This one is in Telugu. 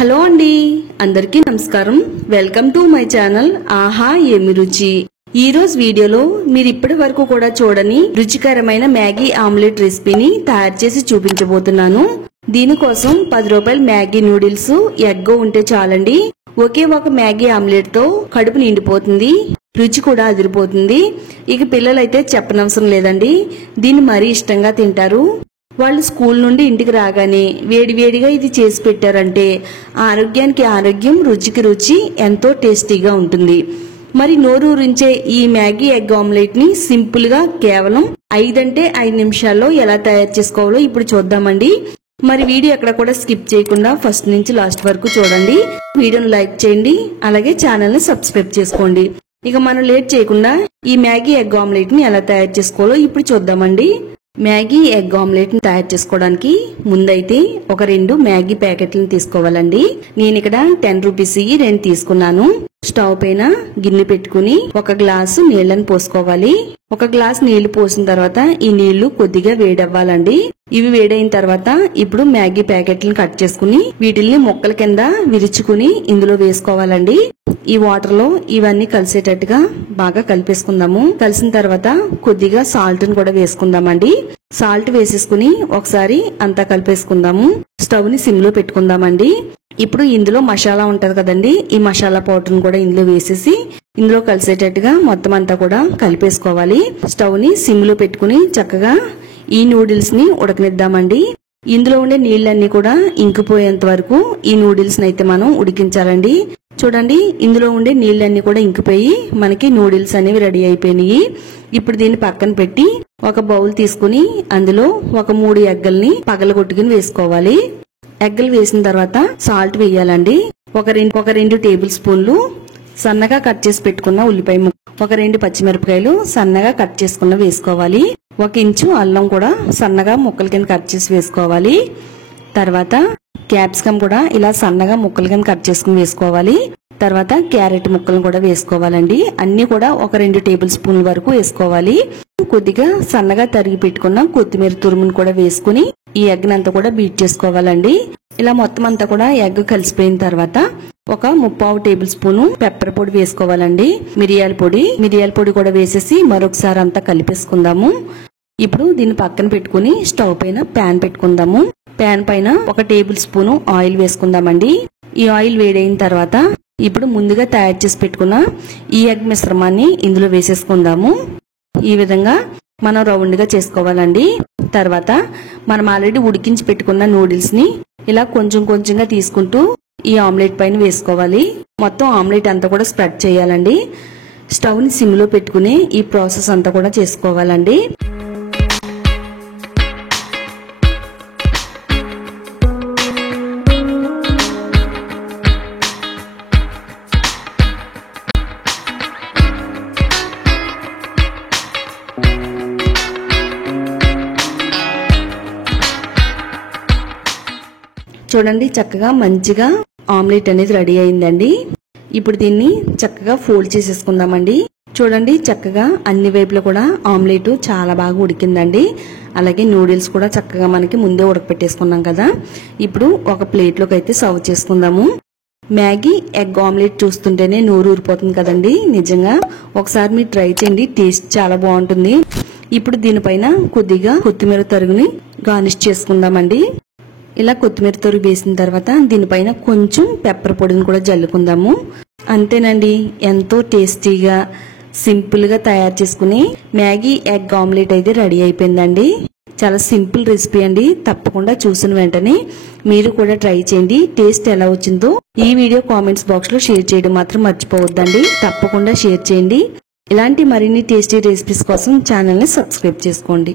హలో అండి, అందరికీ నమస్కారం. వెల్కమ్ టు మై ఛానల్ ఆహా ఏమి రుచి. ఈ రోజు వీడియోలో మీరు ఇప్పటి వరకు కూడా చూడని రుచికరమైన మ్యాగీ ఆమ్లెట్ రెసిపీని తయారు చేసి చూపించబోతున్నాను. దీనికోసం 10 రూపాయల మ్యాగీ నూడిల్స్, ఎగ్ ఉంటే చాలండి. ఒకే ఒక మ్యాగీ ఆమ్లెట్ తో కడుపు నిండిపోతుంది, రుచి కూడా అదిరిపోతుంది. ఇక పిల్లలైతే చెప్పనవసరం లేదండి, దీన్ని మరీ ఇష్టంగా తింటారు. వాళ్ళు స్కూల్ నుండి ఇంటికి రాగానే వేడివేడిగా ఇది చేసి పెట్టారంటే ఆరోగ్యానికి ఆరోగ్యం, రుచికి రుచి, ఎంతో టేస్టీగా ఉంటుంది. మరి నోరూరించే ఈ మ్యాగీ ఎగ్ ఆమ్లెట్ ని సింపుల్ గా కేవలం 5 నిమిషాల్లో ఎలా తయారు చేసుకోవాలో ఇప్పుడు చూద్దామండి. మరి వీడియో ఎక్కడ కూడా స్కిప్ చేయకుండా ఫస్ట్ నుంచి లాస్ట్ వరకు చూడండి. వీడియోను లైక్ చేయండి, అలాగే ఛానల్ ని సబ్స్క్రైబ్ చేసుకోండి. ఇక మనం లేట్ చేయకుండా ఈ మ్యాగీ ఎగ్ ఆమ్లెట్ ని ఎలా తయారు చేసుకోవాలో ఇప్పుడు చూద్దామండి. మ్యాగీ ఎగ్ ఆమ్లెట్ ని తయారు చేసుకోవడానికి ముందైతే ఒక 2 మ్యాగీ ప్యాకెట్లను తీసుకోవాలండి. నేను ఇక్కడ 10 రూపీస్ 2 తీసుకున్నాను. స్టవ్ పైన గిన్నె పెట్టుకుని 1 గ్లాసు నీళ్లను పోసుకోవాలి. 1 గ్లాస్ నీళ్లు పోసిన తర్వాత ఈ నీళ్లు కొద్దిగా వేడవ్వాలండి. ఇవి వేడైన తర్వాత ఇప్పుడు మ్యాగీ ప్యాకెట్లను కట్ చేసుకుని వీటిల్ని ముక్కల కింద విరుచుకుని ఇందులో వేసుకోవాలండి. ఈ వాటర్ లో ఇవన్నీ కలిసేటట్టుగా బాగా కలిపేసుకుందాము. కలిసిన తర్వాత కొద్దిగా సాల్ట్ ని కూడా వేసుకుందామండి. సాల్ట్ వేసేసుకుని ఒకసారి అంతా కలిపేసుకుందాము. స్టవ్ ని సిమ్ లో పెట్టుకుందామండి. ఇప్పుడు ఇందులో మసాలా ఉంటది కదండి, ఈ మసాలా పౌడర్ ని కూడా ఇందులో వేసేసి ఇందులో కలిసేటట్టుగా మొత్తం అంతా కూడా కలిపేసుకోవాలి. స్టవ్ ని సిమ్ లో పెట్టుకుని చక్కగా ఈ నూడిల్స్ ని ఉడకనిద్దామండి. ఇందులో ఉండే నీళ్ళన్నీ కూడా ఇంకిపోయేంత వరకు ఈ నూడిల్స్ ని అయితే మనం ఉడికించాలండి. చూడండి, ఇందులో ఉండే నీళ్ళన్నీ కూడా ఇంకిపోయి మనకి నూడిల్స్ అనేవి రెడీ అయిపోయినాయి. ఇప్పుడు దీన్ని పక్కన పెట్టి ఒక బౌల్ తీసుకుని అందులో ఒక 3 ఎగ్గల్ని పగలగొట్టుకుని వేసుకోవాలి. ఎగ్గలు వేసిన తర్వాత సాల్ట్ వేయాలండి. ఒక 2 టేబుల్ స్పూన్లు సన్నగా కట్ చేసి పెట్టుకున్న ఉల్లిపాయ ముక్క, ఒక 2 పచ్చిమిరపకాయలు సన్నగా కట్ చేసుకున్న వేసుకోవాలి. 1 ఇంచు అల్లం కూడా సన్నగా ముక్కల కింద కట్ చేసి వేసుకోవాలి. తర్వాత క్యాప్సికం కూడా ఇలా సన్నగా ముక్కల కింద కట్ చేసుకుని వేసుకోవాలి. తర్వాత క్యారెట్ ముక్కలను కూడా వేసుకోవాలండి. అన్ని కూడా ఒక 2 టేబుల్ స్పూన్ల వరకు వేసుకోవాలి. కొద్దిగా సన్నగా తరిగి పెట్టుకున్న కొత్తిమీర తురుమును కూడా వేసుకుని ఈ ఎగ్ అంతా కూడా బీట్ చేసుకోవాలండి. ఇలా మొత్తం అంతా కూడా ఎగ్ కలిసిపోయిన తర్వాత ఒక 3/4 టేబుల్ స్పూను పెప్పర్ పొడి వేసుకోవాలండి. మిరియాల పొడి కూడా వేసేసి మరొకసారి అంతా కలిపేసుకుందాము. ఇప్పుడు దీన్ని పక్కన పెట్టుకుని స్టవ్ పైన ప్యాన్ పెట్టుకుందాము. ప్యాన్ పైన 1 టేబుల్ స్పూను ఆయిల్ వేసుకుందామండి. ఈ ఆయిల్ వేడైన తర్వాత ఇప్పుడు ముందుగా తయారు చేసి పెట్టుకున్న ఈ ఎగ్ మిశ్రమాన్ని ఇందులో వేసేసుకుందాము. ఈ విధంగా మనం రౌండ్ గా చేసుకోవాలండి. తర్వాత మనం ఆల్రెడీ ఉడికించి పెట్టుకున్న నూడిల్స్ ని ఇలా కొంచెం కొంచెంగా తీసుకుంటూ ఈ ఆమ్లెట్ పైన వేసుకోవాలి. మొత్తం ఆమ్లెట్ అంతా కూడా స్ప్రెడ్ చేయాలండి. స్టవ్ ని సిమ్ లో పెట్టుకుని ఈ ప్రాసెస్ అంతా కూడా చేసుకోవాలండి. చూడండి, చక్కగా మంచిగా ఆమ్లెట్ అనేది రెడీ అయిందండి. ఇప్పుడు దీన్ని చక్కగా ఫోల్డ్ చేసేసుకుందామండి. చూడండి, చక్కగా అన్ని వైపులా కూడా ఆమ్లెట్ చాలా బాగా ఉడికిందండి. అలాగే నూడిల్స్ కూడా చక్కగా మనకి ముందే ఉడకపెట్టేసుకున్నాం కదా. ఇప్పుడు ఒక ప్లేట్ లోకి అయితే సర్వ్ చేసుకుందాము. మ్యాగీ ఎగ్ ఆమ్లెట్ చూస్తుంటేనే నోరు ఊరిపోతుంది కదండి. నిజంగా ఒకసారి మీరు ట్రై చేయండి, టేస్ట్ చాలా బాగుంటుంది. ఇప్పుడు దీనిపైన కొద్దిగా కొత్తిమీర తరుగుని గార్నిష్ చేసుకుందామండి. ఇలా కొత్తిమీర తరుగు వేసిన తర్వాత దీనిపైన కొంచెం పెప్పర్ పొడిని కూడా జల్లుకుందాము. అంతేనండి, ఎంతో టేస్టీగా సింపుల్ గా తయారు చేసుకుని మ్యాగీ ఎగ్ ఆమ్లెట్ అయితే రెడీ అయిపోయిందండి. చాలా సింపుల్ రెసిపీ అండి. తప్పకుండా చూసిన వెంటనే మీరు కూడా ట్రై చేయండి. టేస్ట్ ఎలా వచ్చిందో ఈ వీడియో కామెంట్స్ బాక్స్ లో షేర్ చేయడం మాత్రం మర్చిపోవద్దండి. తప్పకుండా షేర్ చేయండి. ఇలాంటి మరిన్ని టేస్టీ రెసిపీస్ కోసం ఛానల్ ని సబ్స్క్రైబ్ చేసుకోండి.